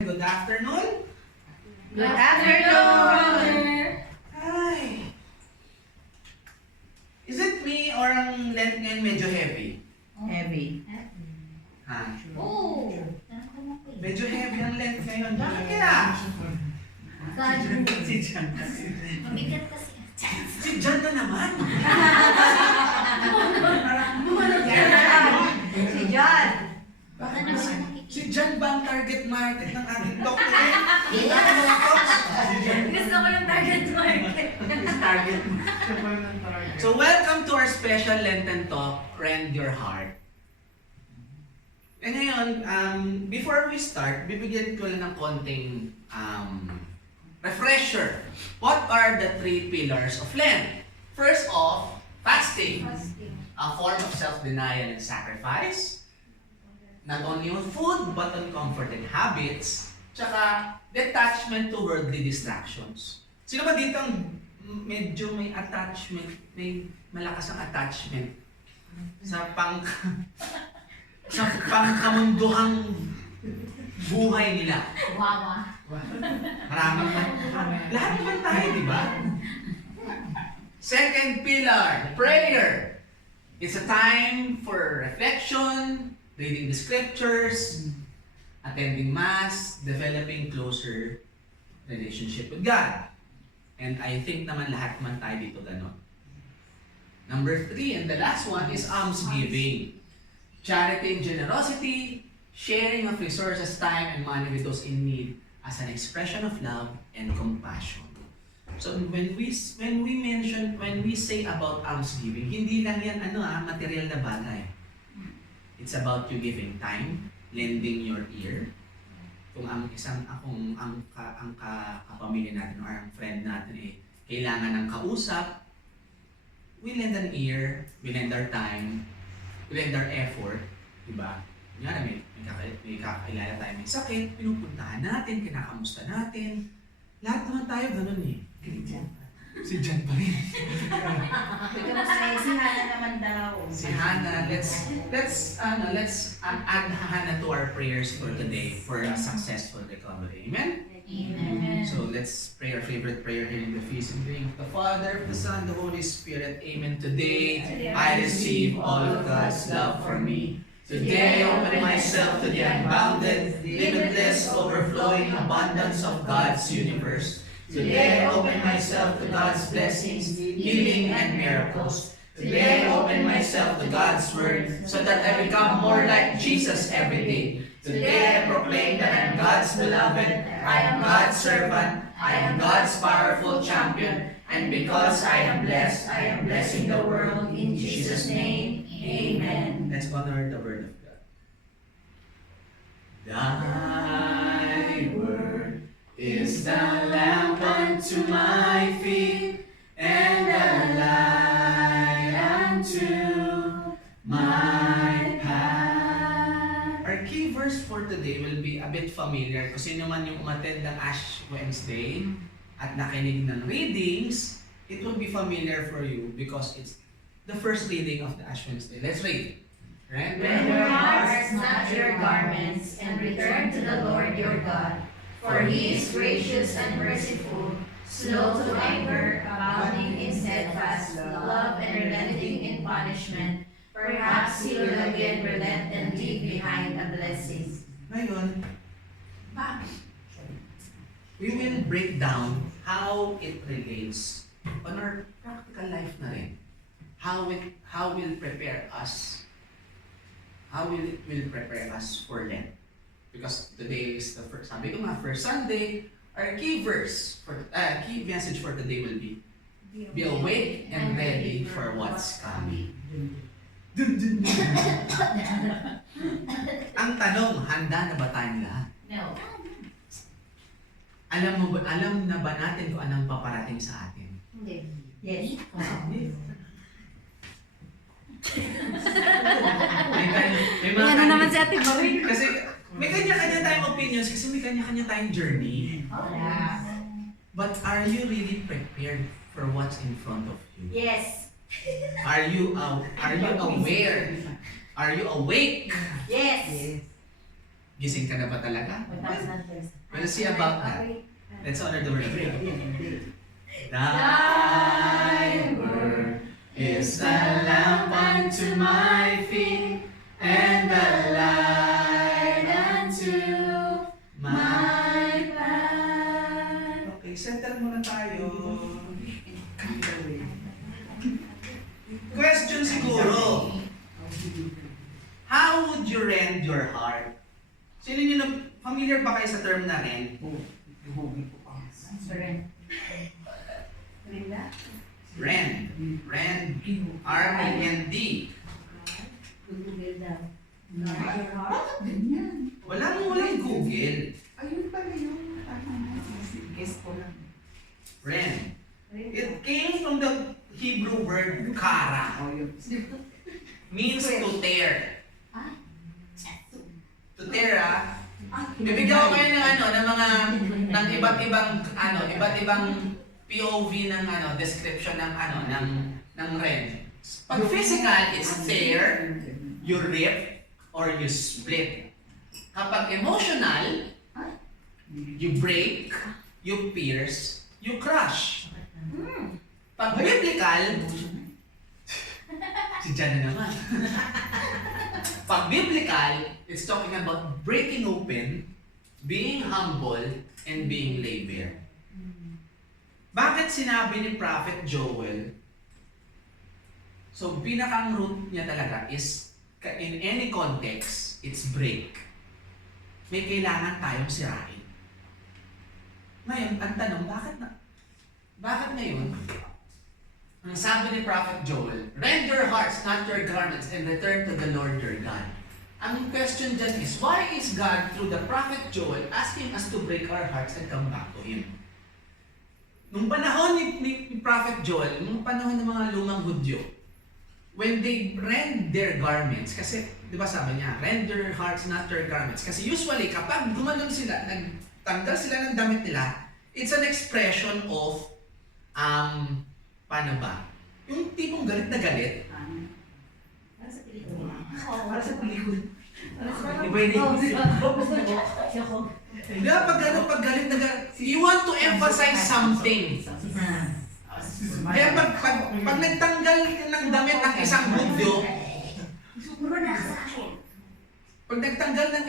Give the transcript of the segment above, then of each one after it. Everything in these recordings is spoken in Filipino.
Good afternoon. Good afternoon! Hi. Is it me or ang Lent ngayon medyo heavy? Heavy. Ha? Oh! Medyo heavy ang Lent ngayon. Bakit kaya? Si Jan. Mabigat kasi. Si Jan na naman. Si John! Baka naman nakikita. Si Jan ba ang target market ng ating talk today? Di ba ang mga talks? Si Jan. Gusto ko yung target market. Target So welcome to our special Lenten talk, Rend Your Heart. Ngayon, before we start, bibigyan ko lang ng konting refresher. What are the 3 pillars of Lent? First off, fasting. A form of self-denial and sacrifice. Not only on food, but on comfort and habits. Tsaka, detachment to worldly distractions. Sino ba dito ang medyo may attachment, may malakas ang attachment sa sa pangkamunduhang buhay nila? Wawa. Maraming lahat naman tayo, di ba? Second pillar, prayer. It's a time for reflection, reading the scriptures, attending mass, developing closer relationship with God. And I think naman lahat man tayo dito ganon. Number 3, and the last one is almsgiving. Charity and generosity, sharing of resources, time, and money with those in need as an expression of love and compassion. So when we say about almsgiving, hindi lang yan material na bagay. It's about you giving time, lending your ear. Kung ang kapamilya natin or ang friend natin kailangan ng kausap, we lend an ear, we lend our time, we lend our effort, diba? Kunyari, may kakilala tayo may sakit, pinupuntahan natin, kinakamusta natin. Lahat naman tayo ganun eh. Si Jan pa rin. Si Hana naman daw. Si Hana, let's add Hana to our prayers for today for a successful recovery. Amen? Amen. So let's pray our favorite prayer here in the feast and name of the Father, the Son, the Holy Spirit. Amen. Today I receive all of God's love for me. Today I open myself to the unbounded, limitless, overflowing abundance of God's universe. Today I open myself to God's blessings, healing, and miracles. Today I open myself to God's word so that I become more like Jesus every day. Today I proclaim that I am God's beloved, I am God's servant, I am God's powerful champion, and because I am blessing the world in Jesus' name. Amen. Let's honor the word of God. Thy word is the lamp unto my feet and the light unto my path. Our key verse for today will be a bit familiar. Kung sino man yung umattend ng Ash Wednesday at nakinig ng readings, it will be familiar for you because it's the first reading of the Ash Wednesday. Let's read. Right? Rend your hearts, not your garments, and return to the Lord your God. For he is gracious and merciful, slow to anger, abounding in steadfast love, and relenting in punishment. Perhaps he will again relent and leave behind a blessing. Ngayon, we will break down how it relates on our practical life na rin. How will prepare us for Lent. Because today is the first, sabi ko nga, first Sunday, our key message for today will be awake and ready for what's coming. Ang tanong, handa na ba tayong lahat? No. Alam na ba natin kung anong paparating sa atin? Hindi. Yes. May mga Ano naman si Ate Marie? Kasi may kanya-kanya tayong opinions kasi may kanya-kanya tayong journey. Yeah. But are you really prepared for what's in front of you? Yes. Are you aware? Are you awake? Yes. Gising ka na ba talaga? We'll see about that. Let's honor the word of God. Thy word is a lamp unto my feet and a light unto my path. Okay, settle muna tayo. Question siguro. How would you rend your heart? Sino nyo na, familiar ba kayo sa term na rend? Rend. Rend. R-E-N-D. Walang Google. Ayun pala yung guess ko lang. Rend. It came from the Hebrew word kara. Means to tear. To tear, ah. Bibigyan ko kayo ng iba't ibang POV ng description ng rend. Pag physical, it's tear, you rip, or you split. Kapag emotional, you break, you pierce, you crush. Pag biblical, si Jan na naman. Pag biblical, it's talking about breaking open, being humble, and being laid bare. Bakit sinabi ni Prophet Joel? So, pinakang root niya talaga is, in any context, it's break. May kailangan tayong sirain. Ngayon, ang tanong, bakit ngayon? Ang sabi ni Prophet Joel, rend your hearts, not your garments, and return to the Lord your God. Ang question dyan is, why is God, through the Prophet Joel, asking us to break our hearts and come back to Him? Nung panahon ni Prophet Joel, nung panahon ng mga lumang Hudyo, when they rend their garments, kasi, di ba sabi niya, rend your hearts, not your garments. Kasi usually, kapag gumanon sila, nagtanggal sila ng damit nila, it's an expression of, paano ba? Yung tipong galit na galit. Para sa pelikula. Iba yun. Diba, pag galit na galit, you want to emphasize something. Kaya pag nagtanggal ng damit ng isang Hudyo, pag nagtanggal ng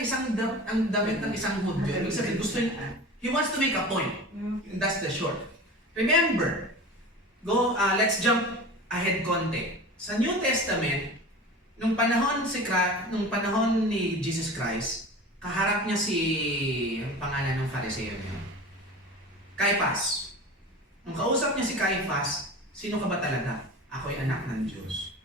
damit ng isang Hudyo, ibig sabihin, he wants to make a point. That's the short. Remember, let's jump ahead konti. Sa New Testament, nung panahon ni Jesus Christ, kaharap niya si pangalan ng Fariseo niya, Caiaphas. Nung kausap niya si Caiaphas, sino ka ba talaga? Ako'y anak ng Diyos.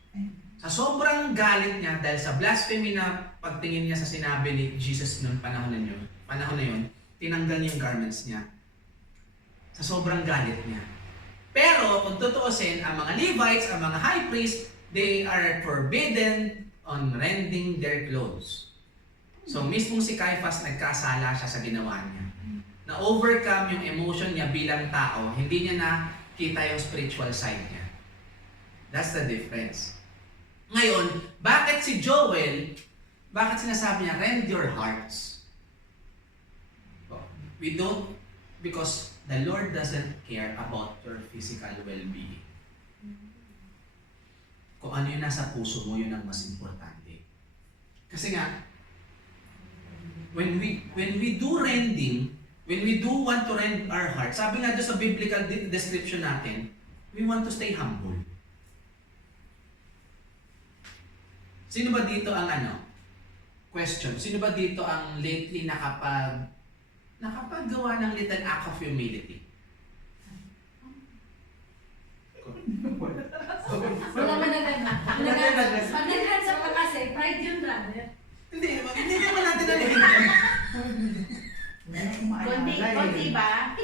Sa sobrang galit niya dahil sa blasphemy na pagtingin niya sa sinabi ni Jesus noong panahon na yun, tinanggal niya yung garments niya. Sa sobrang galit niya. Pero kung tutuusin, ang mga Levites, ang mga high priest, they are forbidden on rending their clothes. So mismong si Caiaphas nagkasala siya sa ginawa niya. Na-overcome yung emotion niya bilang tao, hindi niya nakita yung spiritual side niya. That's the difference. Ngayon, bakit si Joel, bakit sinasabi niya, rend your hearts? Because the Lord doesn't care about your physical well-being. Kung ano yung nasa puso mo, yun ang mas importante. Kasi nga, when we do rending, when we do want to rend our heart, sabi nga doon sa biblical description natin, we want to stay humble. Sino ba dito ang question, sino ba dito ang lately nakapaggawa ng little act of humility? Wala man nag-hands up ka kasi, pride yun, brother. Hindi naman natin nalilin. Konti ba?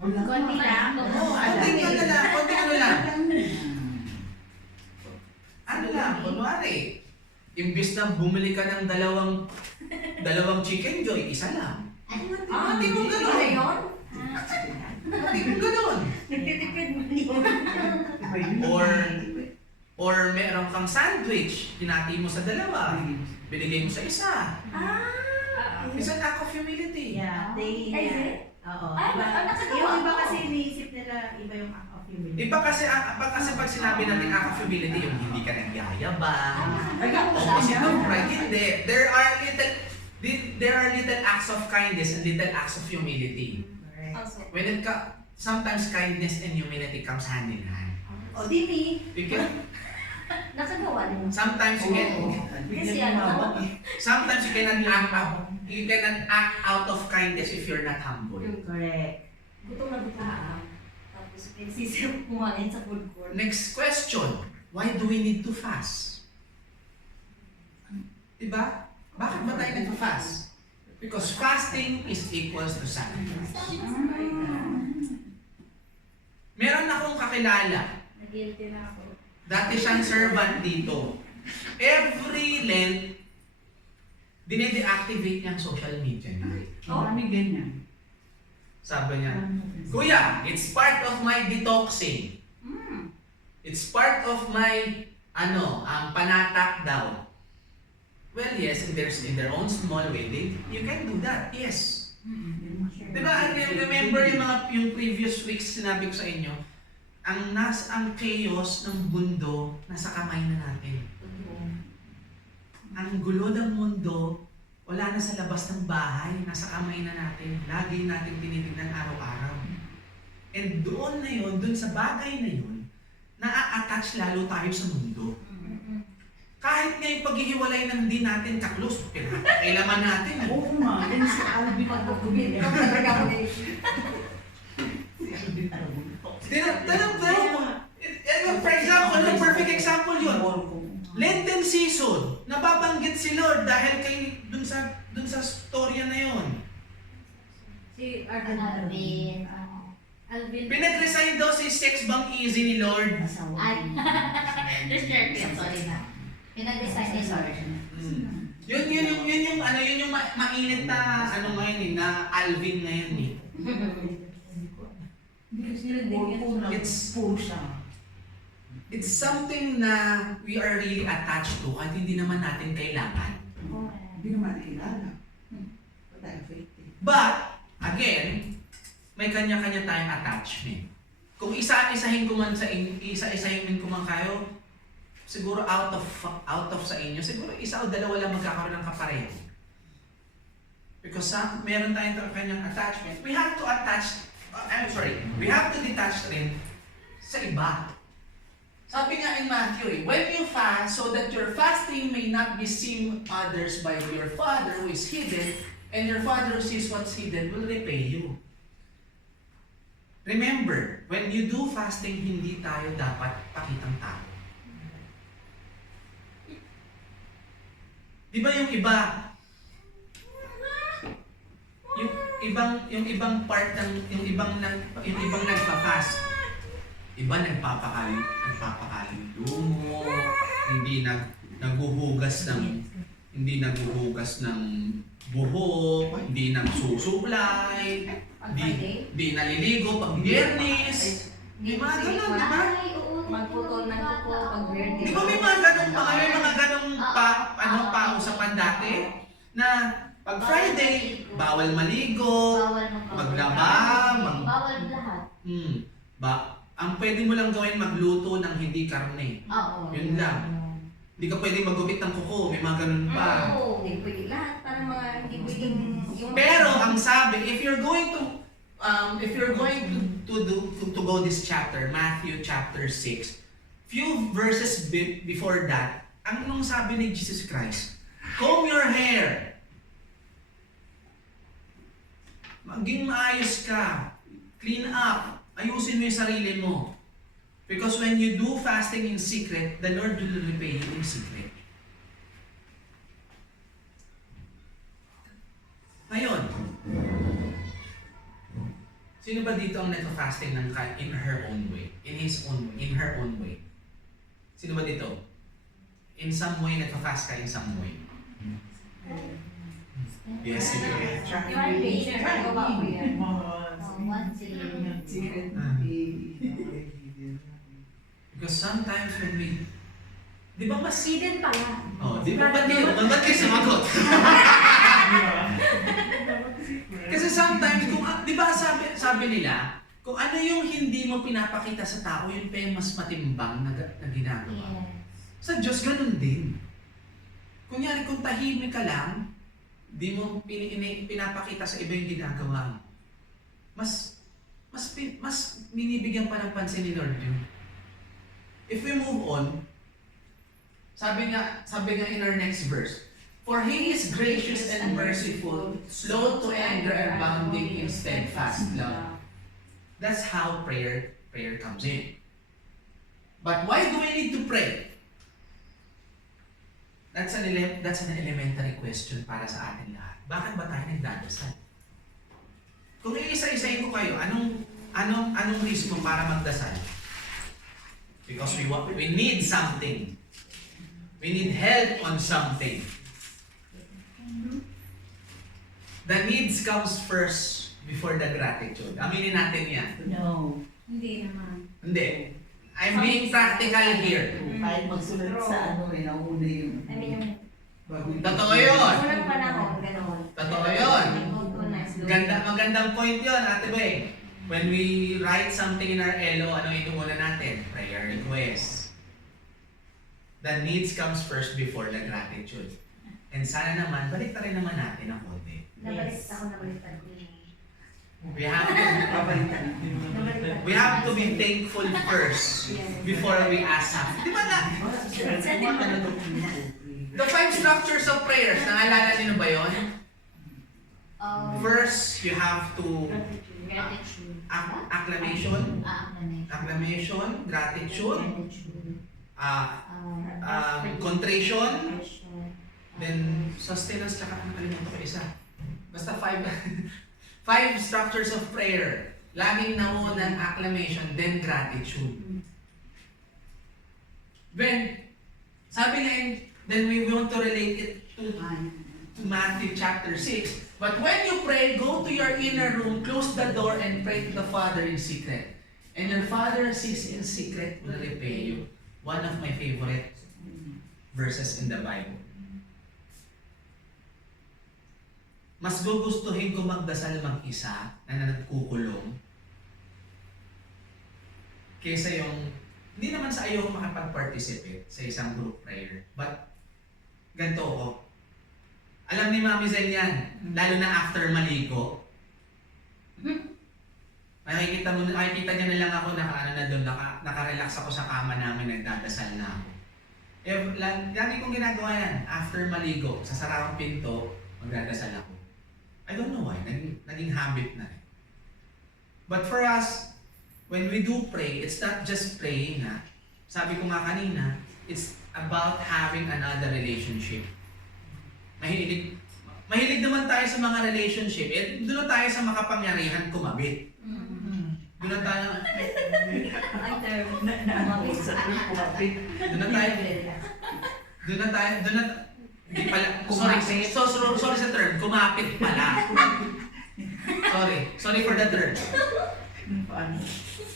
Konti lang? Konti lang. Ano lang, kunwari, imbis na bumili ka ng dalawang chicken joy, isa lang. Hindi mo gano'n. Hindi mo gano'n. Nagtitipid mo yun. Or meron kang sandwich, hinati mo sa dalawa, binigay mo sa isa. It's an act of humility. Yeah, they... Is it? Oo. Ay, Iba, nakagawa yung iba ko. kasi iniisip nila, iba yung act of humility. Iba kasi, pag sinabi natin act of humility, yung hindi ka nagyayabang, Ay, opposite of pride, hindi. There are little acts of kindness and little acts of humility. Correct. When sometimes kindness and humility comes hand in hand. O, Dini. You can, Nakagawa din. sometimes you can, Kasi ano? sometimes you cannot act out of kindness if you're not humble. Correct. Gutom na gutom na. Tapos nagsisirap kumain sa food court. Next question, why do we need to fast? Diba? Bakit ba tayo nagpa-fast? Because fasting is equals to sacrifice. Meron akong kakilala, Nag-guilty na ako. dati siyang servant dito. Every Lent, dinede-activate niya ang social media niya. Marami ganyan. Sabi niya, Kuya, it's part of my detoxing. It's part of my, panatak daw. Well, yes, in their own small way, you can do that, yes. Diba, I remember yung previous weeks sinabi ko sa inyo, ang chaos ng mundo nasa kamay na natin. Ang gulo ng mundo, wala na sa labas ng bahay, nasa kamay na natin. Lagi natin tinitignan araw-araw. And doon na yun, doon sa bagay na yun, na-attach lalo tayo sa mundo. Kahit nga yung paghihiwalay ng hindi natin kaklose, kailaman natin. Oo nga, yan si Alvin Arbuto. Ikaw talaga ako din. Si Alvin Arbuto. For example, yung perfect example yun. Lenten season, nababanggit si Lord dahil dun sa storya na yun. Si Alvin. Alvin. Pinag-resign daw si Sex Bang Easy ni Lord. Ay. Share ko yan, sorry na. Pinag-design ni Lord. Yun yung mainit na ngayon na Alvin ngayon eh. It's something na we are really attached to at hindi naman natin kailangan. Hindi naman kilala. But I fake it. But, again, may kanya-kanya tayong attachment. Kung isa-isahin ko man kayo, siguro out of sa inyo, siguro isa o dalawa lang magkakaroon ng kapareho. Because meron tayong kanyang attachment. We have to detach rin sa iba. Sabi nga in Matthew, when you fast, so that your fasting may not be seen others by your Father who is hidden, and your Father who sees what's hidden will repay you. Remember, when you do fasting, hindi tayo dapat pakitang tao. Di ba yung iba, yung ibang part ng yung ibang nagpa-fast, iba nagpapakaling lumo, hindi naghuhugas ng buhok, hindi nagsusuklay, hindi naliligo pag Biyernes. Di ba ganun, di ba? Magputol ng kuko pag birthday. Di ba may mga ganong pausapan dati na pag Friday, bawal maligo, maglaba, bawal lahat. Ang pwede mo lang gawin magluto ng hindi karne. Oo. Yun lang. Hindi ka pwede magupit ng kuko, may mga ganun pa. Oo, hindi pwede lahat. Parang mga hindi pwedeng yung... Pero ang sabi, if you're going to go this chapter, Matthew chapter 6, few verses before that, anong sabi ni Jesus Christ? Comb your hair. Maging maayos ka. Clean up. Ayusin mo yung sarili mo. Because when you do fasting in secret, the Lord will repay you in secret. Ngayon, sino ba dito ang nagpa-fasting in her own way? In her own way? Sino ba dito? In some way, nagpa-fast ka in some way? Yes, sige. One day, nagagawa ko yan. Secret. Because sometimes when we... Di ba mas... Hidden pala. Oh, di ba ba't kayo sumagot? Kasi sometimes, kung, di ba sabi nila, kung ano yung hindi mo pinapakita sa tao, yun pa yung mas matimbang na ginagawa. Yes. Sa Diyos, ganun din. Kunyari, kung tahimik ka lang, di mo pinapakita sa iba yung ginagawa mo. Mas binibigyan pa ng pansin ni Lord yun. If we move on, sabi nga in our next verse, for He is gracious and merciful, slow to anger, abounding in steadfast love. That's how prayer comes in. But why do we need to pray? That's an elementary question para sa atin lahat. Bakit ba tayo nagdadasal? Kung iisa-isahin ko kayo, anong reason mo para magdasal? Because we need something. We need help on something. The needs comes first before the gratitude. Aminin natin yan. No. Hindi naman. Hindi. I'm being practical here. Kahit magsulat sa nauna yung... I mean, yung Totoo yun. unang panahon, gano'n. Totoo yun. Ganda. Magandang point yun, Ate Bay. When we write something in our ELO, ano inuuna natin? Prayer request. The needs comes first before the gratitude. And sana naman, balik rin naman natin ang konti. Nabaliktad ko yun. We have to be thankful first before we ask something. Di ba na? The 5 structures of prayers, naalala niyo ba yun? First, you have to Gratitude. acclamation, gratitude, contrition, then sustenance, tsaka nakalimutan ko isa. Basta 5 structures of prayer. Laging nauna acclamation, then gratitude. Sabi nga, then we want to relate it to Matthew chapter 6. But when you pray, go to your inner room, close the door, and pray to the Father in secret. And your Father sees in secret will repay you. One of my favorite verses in the Bible. Mas gugustuhin ko magdasal mag-isa na nagkukulong kaysa yung, hindi naman sa ayaw ko makapag-participate sa isang group prayer. But, ganito ko. Alam ni Mami Zen yan, lalo na after maligo. Nakikita niya na lang ako naka-relax ako sa kama namin, nagdadasal na ako. Lagi kong ginagawa yan, after maligo, sasara ang pinto, magdadasal ako. I don't know why, naging habit na rin. But for us, when we do pray, it's not just praying na. Sabi ko nga kanina, it's about having another relationship. Mahilig naman tayo sa mga relationship. Doon na tayo sa makapangyarihan kumabit. Doon na tayo... Hindi pala, sorry sa term, kumapit pala. Sorry for the term.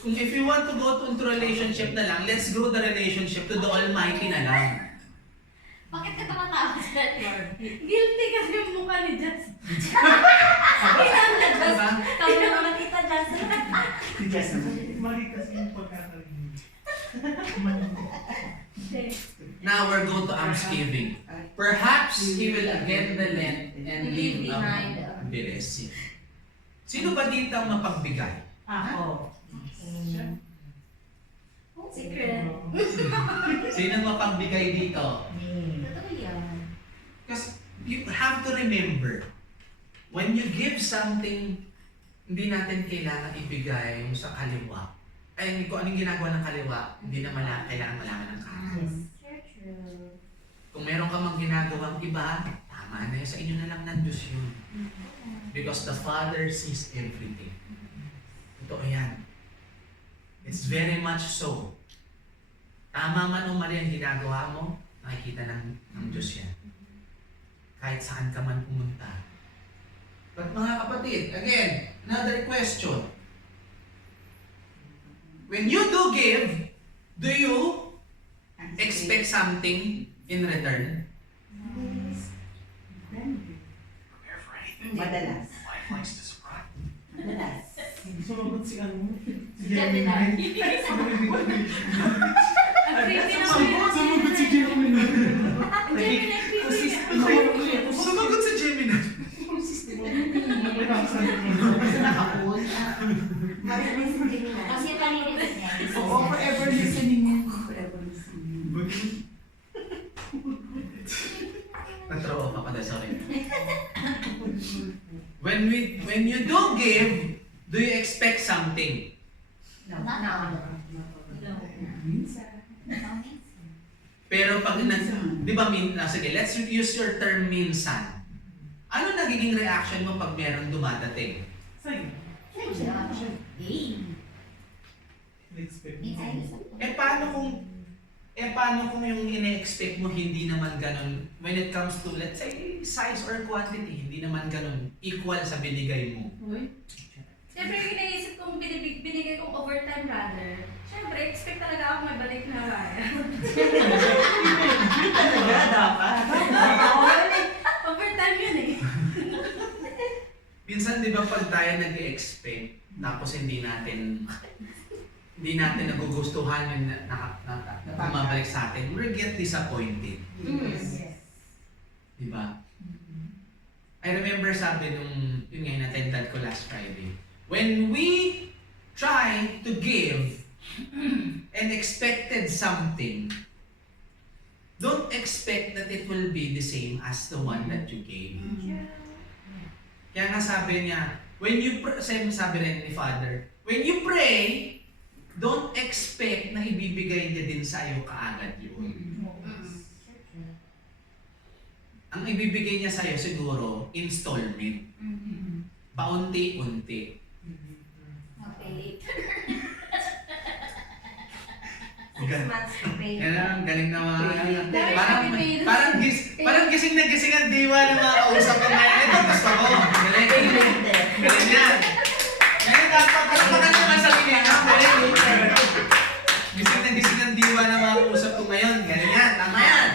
Kung if you want to go into relationship na lang, let's grow the relationship to the Almighty na lang. Bakit ka tumatawa sa that, Lord? Guilty kasi yung mukha ni Jess. Kami naman kita, Jess. Now we're going to Almsgiving. Perhaps He will again relent and leave a blessing. Sino ba dito ang mapagbigay? Ako. Secret. Sino ang mapagbigay dito? Totoo yan. Because you have to remember, when you give something, hindi natin kailangan ibigay yung sa kaliwa. Ay, kung anong ginagawa ng kaliwa, hindi naman kailangan malaman ng kanan. True. Kung meron ka mang ginagawang iba, tama na yun. Sa inyo na lang ng Diyos yun. Because the Father sees everything. Totoo yan. It's very much so. Tama man o mali ang ginagawa mo, nakikita ng Diyos yan. Kahit saan ka man pumunta. But mga kapatid, again, another question. When you do give, do you expect something in return? Madalas. Sumagot si ano? Si Gemini. Gemini. Ang creepy naman yun. Sumagot si Gemini. Ang Gemini creepy. Sumagot sa Gemini. Kasi naka-on. Marinig si Gemini. Kasi paninig niya. Oo, forever listening yan. Forever listening. Na-throw off ako dahil, sorry. When you do give, do you expect something? Not now. Minsan. Pero pag, di ba, sige, let's use your term minsan. Ano nagiging reaction mo pag meron dumadating? Sa'yo. Expect. Paano kung yung ine-expect mo hindi naman ganun when it comes to, let's say, size or quantity, hindi naman ganun equal sa binigay mo? Siyempre, yung iniisip kong binigay kong overtime rather. Siyempre, expect talaga ako may balik na kaya. Talaga, dapat. Overtime yun eh. Minsan, di ba, pag tayo nag-expect, tapos hindi natin nagugustuhan yung bumabalik sa atin, we get disappointed. Yes. Di ba? I remember sabi nung, yun nga, in-attended ko last Friday, when we try to give and expected something, don't expect that it will be the same as the one that you gave. Kaya nga sabi niya, when you sabi rin ni Father, when you pray, don't expect na ibibigay niya din sa iyo kaagad yun. Ang ibibigay niya sa iyo siguro, installment. Paunti-unti. Okay. Six months to pay. Yan ang galing na mga... Dahil sabi ni- Parang gising na gising ang diwa ng mga kausap ko ngayon. Ito, gusto ko. Galing. Galing yan. Ngayon dapat palakpakan naman sa sarili niya. Galing. Gising na gising ang diwa ng mga kausap ko ngayon. Galing yan. Tama yan.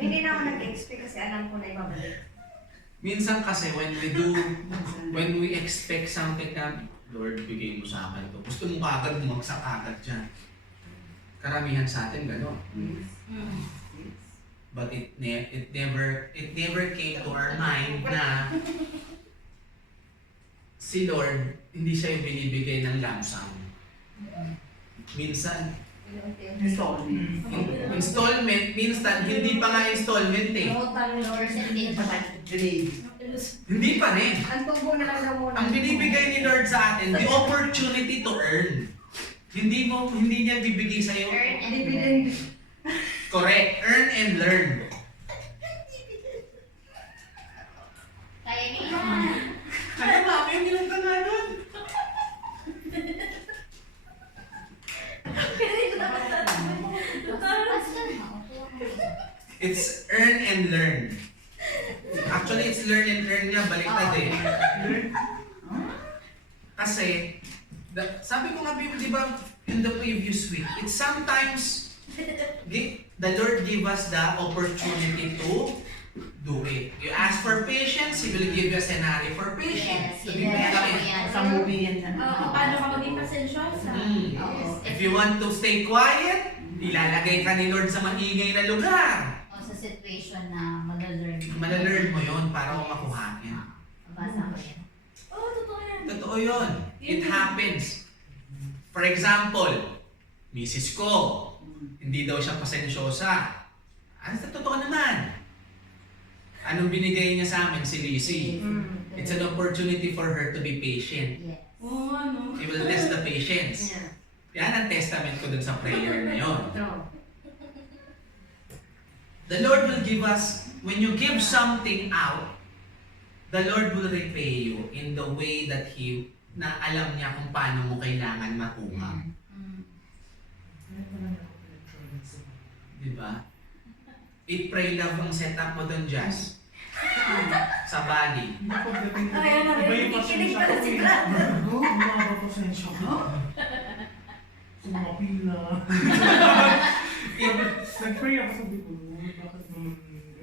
Hindi na ako nag-expect kasi alam ko na ibabalik. Minsan kasi when we expect something na, Lord, bigay mo sa akin ito. Gusto mo agad bumagsak agad dyan. Karamihan sa atin gano'n. But it never came to our mind na si Lord, hindi siya yung binibigay ng lump sum. Minsan, installment, minsan, hindi pa nga installment eh. Delayed. Hindi pa rin. Ang tubo na lang daw muna. Ang binibigay ni Lord sa atin, the opportunity to earn. Hindi niya bibigay sa iyo. Earn and Dividend. Correct. Earn and learn. Kaya niya yan. Kaya mami, yung ilang ka nga nun. It's earn and learn. Actually, it's learn and earn niya. Baliktad eh. Kasi, sabi ko nga, di ba, in the previous week, it's sometimes, the Lord give us the opportunity to do it. You ask for patience, He will give you a scenario for patience. Yes, So, bibigyan kami. Sa movie yan na. Paano ka maging pasensyosa? If you want to stay quiet, ilalagay ka ni Lord sa maingay na lugar. O sa situation na malalearn. Malalearn mo yon para mo makuhanin. Mabasa ko yan. Oo, totoo yan. Totoo yun. It happens. For example, misis ko, hindi daw siya pasensyosa. Ano sa totoo naman? Anong binigay niya sa amin? Si Lizzie. It's an opportunity for her to be patient. Yes. Oo, ano. He will test the patience. Yan ang testament ko dun sa prayer na yun. The Lord will give us, when you give something out, the Lord will repay you in the way that na alam niya kung paano mo kailangan makuha. Diba? Eat, pray, love ang setup mo doon, Jazz. Sa Bali. Kaya na rin, kikinig pa na si brother. Mga pasensya ko. Sumapila. Nag-pray ako sa Bicol. Bakit naman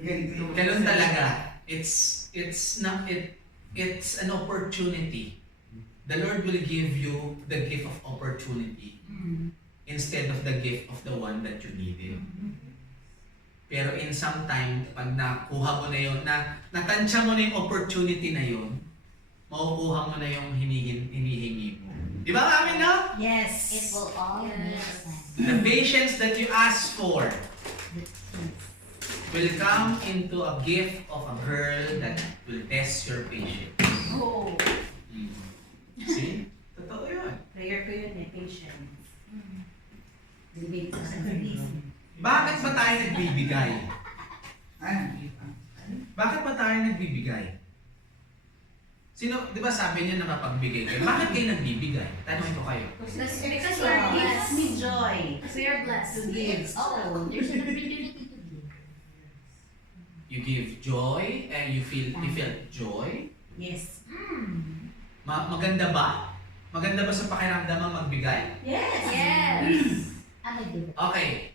Ganun talaga. It's an opportunity. The Lord will give you the gift of opportunity instead of the gift of the one that you needed. Pero in some time, pag nakuha mo na yun, natansya mo na yung opportunity na yun, makukuha mo na yung hinihingi mo. Di ba kami, no? Yes. It will all make sense. The patience that you ask for will come into a gift of a girl that will test your patience. Oh. See? Totoo yun. Prayer ko yun eh, patience. Bibigay ko sa Kristo. Bakit ba tayo nagbibigay? Bakit ba tayo nagbibigay? Sino, di ba sabi niya na mapagbigay kayo? Bakit kayo nagbibigay? Tanong ko kayo. Because Because Lord you're gives blessed. me joy. Because we are blessed. To give. Oh, there's an opportunity to give. You give joy and you feel joy. Yes. Maganda ba? Maganda ba sa pakiramdam ang magbigay? Yes. Yes. I'm a giver. Okay.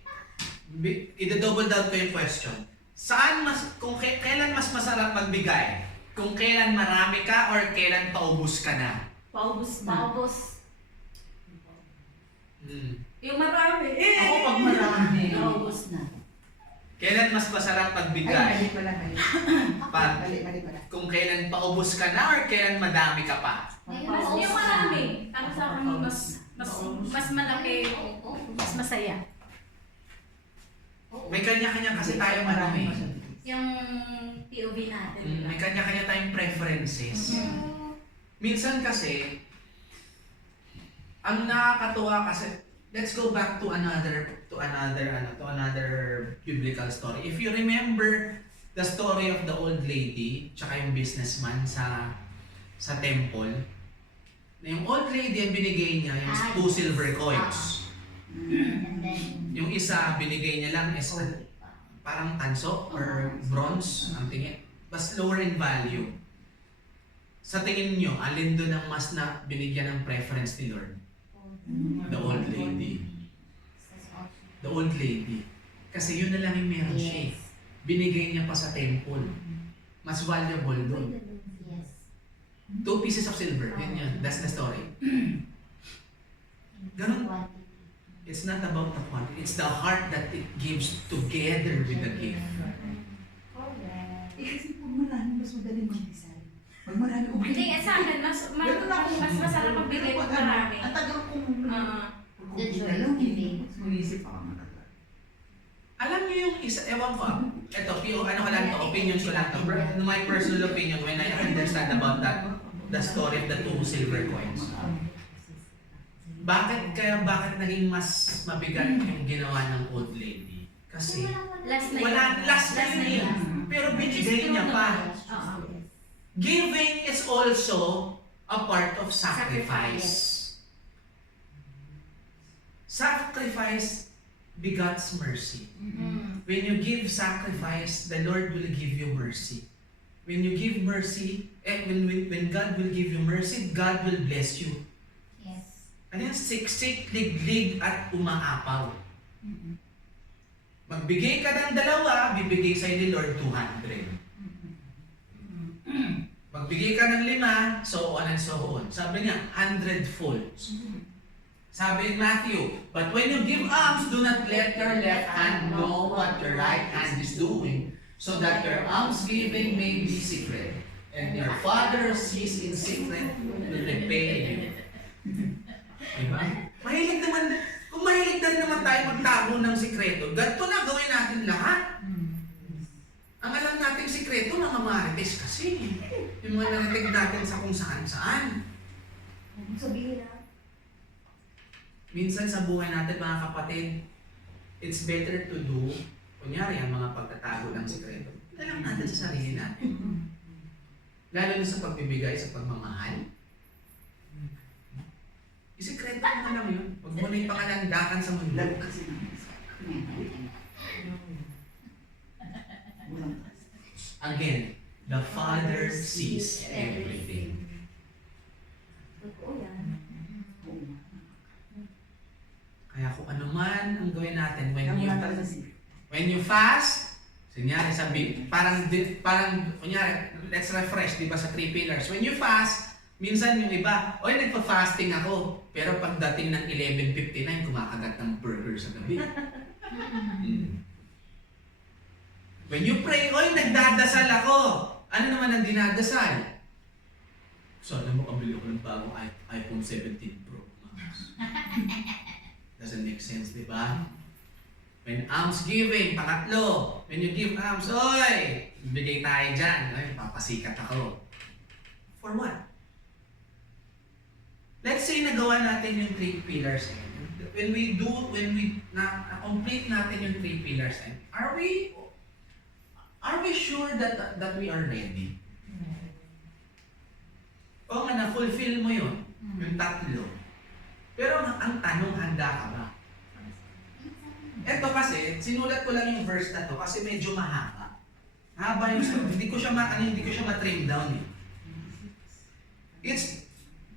I-double down ko yung question. Kailan mas masarap magbigay? Kung kailan marami ka or kailan paubos ka na? Paubos na. Paubos. Yung marami. Ako pag marami. Paubos na. Kailan mas masarap magbigay? Mali pala. Pag, Mali pala. kung kailan paubos ka na or kailan madami ka pa? Yung marami. Para sa akin, mas malaki, mas masaya. May kanya-kanya kasi tayong ano eh. Yung POV natin. May kanya-kanya tayong preferences. Minsan kasi, ang nakakatuwa kasi, let's go back to another biblical story. If you remember the story of the old lady, tsaka yung businessman sa temple, na yung old lady ang binigay niya yung 2 silver coins. And then, Yung isa, binigay niya lang is parang tanso or bronze ang tingin. Mas lower in value. Sa tingin nyo, alin doon ang mas na binigyan ng preference ni Lord? The old lady. The old lady. Kasi yun na lang yung meron siya. Binigay niya pa sa temple. Mas valuable doon. yes. 2 pieces of silver. Yun yun. That's the story. Ganun. It's not about the quantity. It's the heart that it gives together with the gift. Kasi pag marami, mas madaling mag-design. Pag marami, okay. Hindi, sa akin, mas masarap magbigay pag marami. Ang tagal kong The joy na of lang, giving. mas mag-iisip ako matagal. Alam niyo yung isa, ewan ko, ito, ano ko lang to, opinion ko lang to. My personal opinion when I understand about that, the story of the 2 silver coins. Bakit naging mas mabigat yung ginawa ng old lady? Kasi Last na last na yun. Pero binigay niya pa. Giving is also a part of sacrifice. Sacrifice begets mercy. When you give sacrifice, the Lord will give you mercy. When you give mercy, when God will give you mercy, God will bless you. Yes. Ano yan? Siksik, liglig, at umaapaw. Magbigay ka ng 2, bibigay sa'yo ni Lord 200. Magbigay ka ng 5, so on and so on. Sabi niya, 100-fold. Sabi in Matthew, but when you give alms, do not let your left hand know what your right hand is doing, so that your almsgiving may be secret. And your Father sees in secret will repay you. Diba? Kung mahilig na naman tayo magtago ng sikreto, ganito na gawin natin lahat. Ang alam natin sikreto, mga marites kasi. Yung mga narinig natin sa kung saan-saan. Sabihin na. Minsan sa buhay natin, mga kapatid, it's better to do, kunyari, ang mga pagtatago ng sikreto. Alam natin sa sarili natin. Lalo na sa pagbibigay, sa pagmamahal. Isikreto mo na lang yun. Huwag mo na yung pangalandakan sa mundo. Lalo kasi naman sa Again, the Father sees everything. Totoo yan. Kaya kung ano man ang gawin natin, Kaya wala talaga si when you fast, Kunyari sabi, kunyari, let's refresh, di ba, sa 3 pillars. When you fast, minsan yung iba, oy, nagpa-fasting ako. Pero pagdating ng 11:59, kumakagat ng burger sa gabi. When you pray, oy, nagdadasal ako. Ano naman ang dinadasal? Sana makabili ako ng bagong iPhone 17 Pro Max. Doesn't make sense, di ba? When alms giving, pangatlo, when you give alms, oy, bigay tayo dyan. Ay, papasikat ako. For what? Let's say nagawa natin yung 3 pillars. When we na-complete natin yung 3 pillars, are we sure that we are ready? O nga, na-fulfill mo yun, yung 3. Pero ang tanong, handa ka ba? Ito kasi, sinulat ko lang yung verse na to kasi medyo mahaba. Mahaba yung hindi ko siya ma-trim down eh. It's,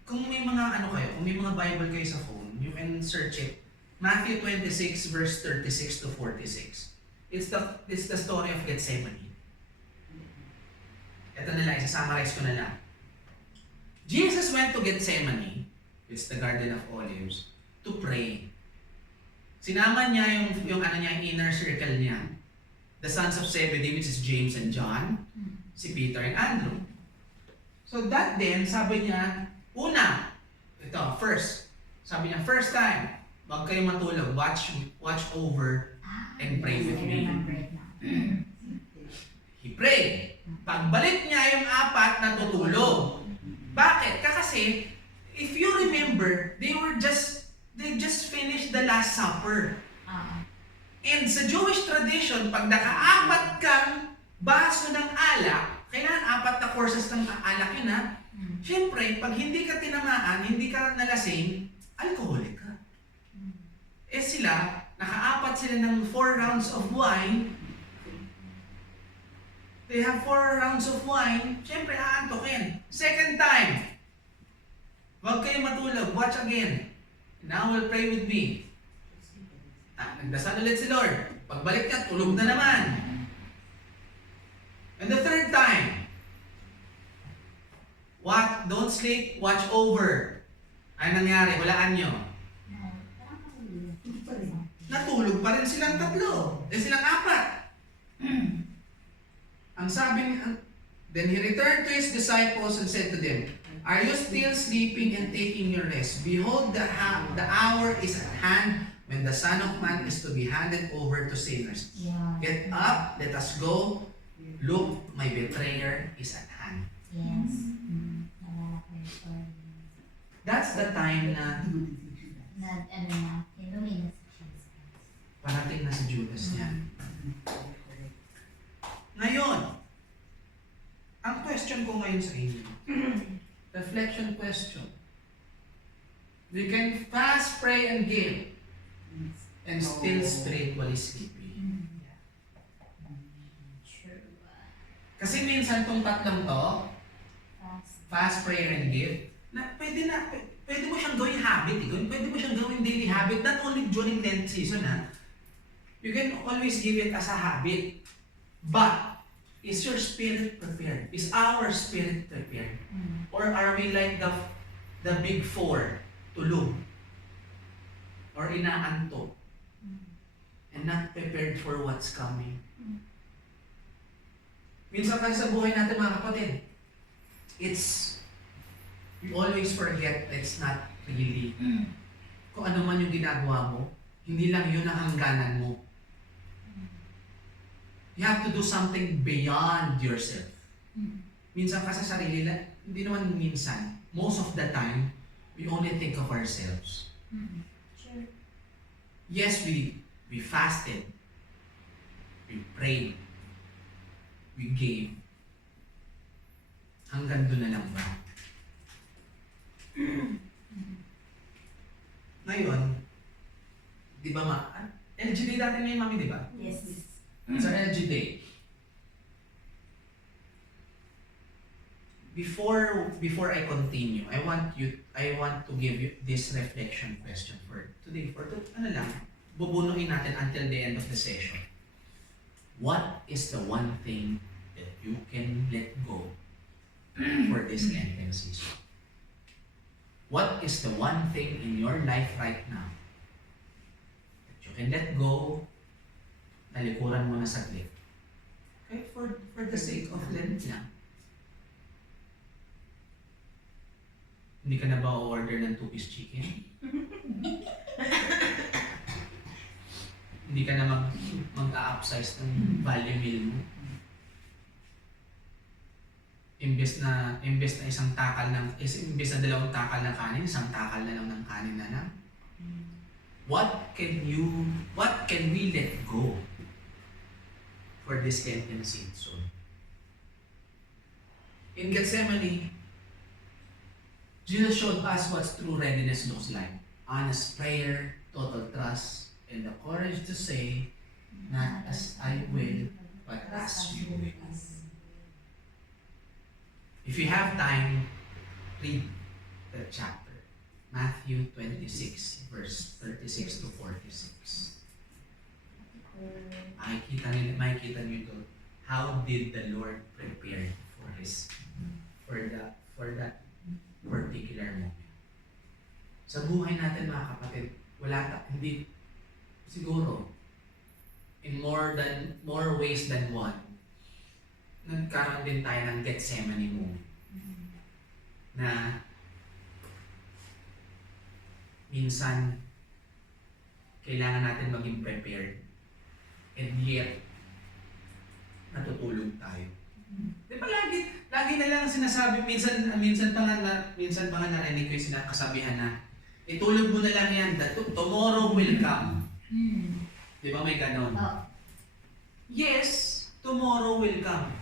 kung may mga kung may mga Bible kayo sa phone, you can search it. Matthew 26 verse 36 to 46. It's the story of Gethsemane. Ito na lang, isa-summarize ko na lang. Jesus went to Gethsemane, it's the Garden of Olives, to pray. Sinama niya yung inner circle niya. The sons of Zebedee, which is James and John, si Peter and Andrew. So that then, sabi niya, sabi niya, first time, wag kayo matulog, watch over and pray with me. He prayed. Pagbalik niya yung 4, natutulog. Bakit? Kasi, if you remember, they just finished the Last Supper. And sa Jewish tradition, pag naka-4 kang baso ng alak, kailangan 4 na courses ng alak yun ha. Siyempre, pag hindi ka tinamaan, hindi ka nalasing, alcoholic ka. Eh sila, naka-4 sila ng 4 rounds of wine. They have 4 rounds of wine, siyempre aantokin. Second time, huwag kayo matulog, watch again. Now will pray with me. Nagdasal ulit si Lord. Pagbalik niya, tulog na naman. And the third time, don't sleep, watch over. Ano nangyari? Walaan nyo. Natulog pa rin silang 3. Silang 4. Ang sabi niya, then he returned to his disciples and said to them, are you still sleeping and taking your rest? Behold, the hour is at hand when the Son of Man is to be handed over to sinners. Get up, let us go. Look, my betrayer is at hand. Yes. That's the time na parating na si Judas niya. Ngayon, ang question ko ngayon sa inyo, reflection question. We can fast, pray, and give, and still spiritually sleepy. Kasi minsan tong 3 to, fast, prayer, and give, pwede mo siyang gawing habit. Pwede mo siyang gawing daily habit, not only during Lent season. You can always give it as a habit. But, is your spirit prepared? Is our spirit prepared? Or are we like the big 4, tulog? Or inaanto? And not prepared for what's coming? Minsan kasi sa buhay natin mga kapatid, we always forget that it's not really. Kung ano man yung ginagawa mo, hindi lang yun ang hangganan mo. You have to do something beyond yourself. Minsan kasi sarili lang, hindi naman minsan, most of the time, we only think of ourselves. Sure. Yes, we fasted, we prayed, we gave. Hanggang doon na lang ba? Ngayon, di ba LG Day dati ngayon, mami, di ba? Yes. Sa LG Day. Before I continue, I want to give you this reflection question for today. Bubunuin natin until the end of the session. What is the one thing that you can let go for this Lenten season? What is the one thing in your life right now that you can let go, talikuran mo na saglit? Okay, for the sake of Lent lang. Hindi ka na ba order ng 2-piece chicken? Hindi ka na mag-upsize ng value meal mo? Imbes na isang takal imbes na 2 takal ng kanin, isang takal na lang ng kanin na lang. What can we let go for this Lenten season? In Gethsemane, Jesus showed us what true readiness looks like. Honest prayer, total trust, and the courage to say, not as I will, but as you will. If you have time, read the chapter. Matthew 26, verse 36 to 46. Makikita niyo ito. How did the Lord prepare for that particular moment? Sa buhay natin mga kapatid, hindi siguro in more ways than one, nagkaroon din tayo ng Gethsemane moment na minsan kailangan natin maging prepared and yet natutulog tayo. Di ba lagi na lang sinasabi, minsan pa nga narinig ko yung kasabihan na itulog mo na lang yan, that tomorrow will come. Di ba may ganon? Yes, tomorrow will come.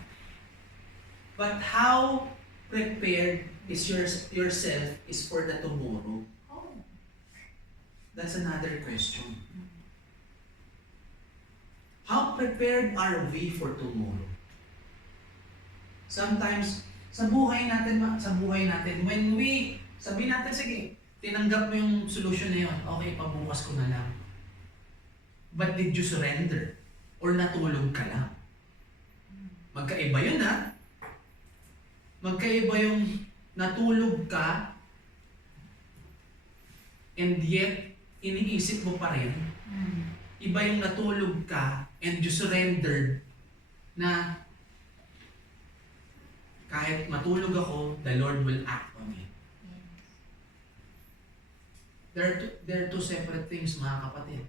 But how prepared is yourself is for the tomorrow? That's another question. How prepared are we for tomorrow? Sometimes, sa buhay natin, when we, sabihin natin, sige, tinanggap mo yung solution na yun, okay, pabukas ko na lang. But did you surrender? Or natulog ka lang? Magkaiba yun ha? Magkaiba yung natulog ka and yet iniisip mo pa rin. Iba yung natulog ka and you surrendered na kahit matulog ako, the Lord will act on it. There are two separate things, mga kapatid.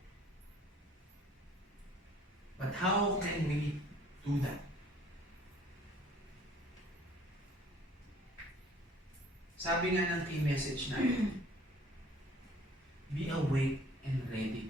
But how can we do that? Sabi nga ng key message natin, be awake and ready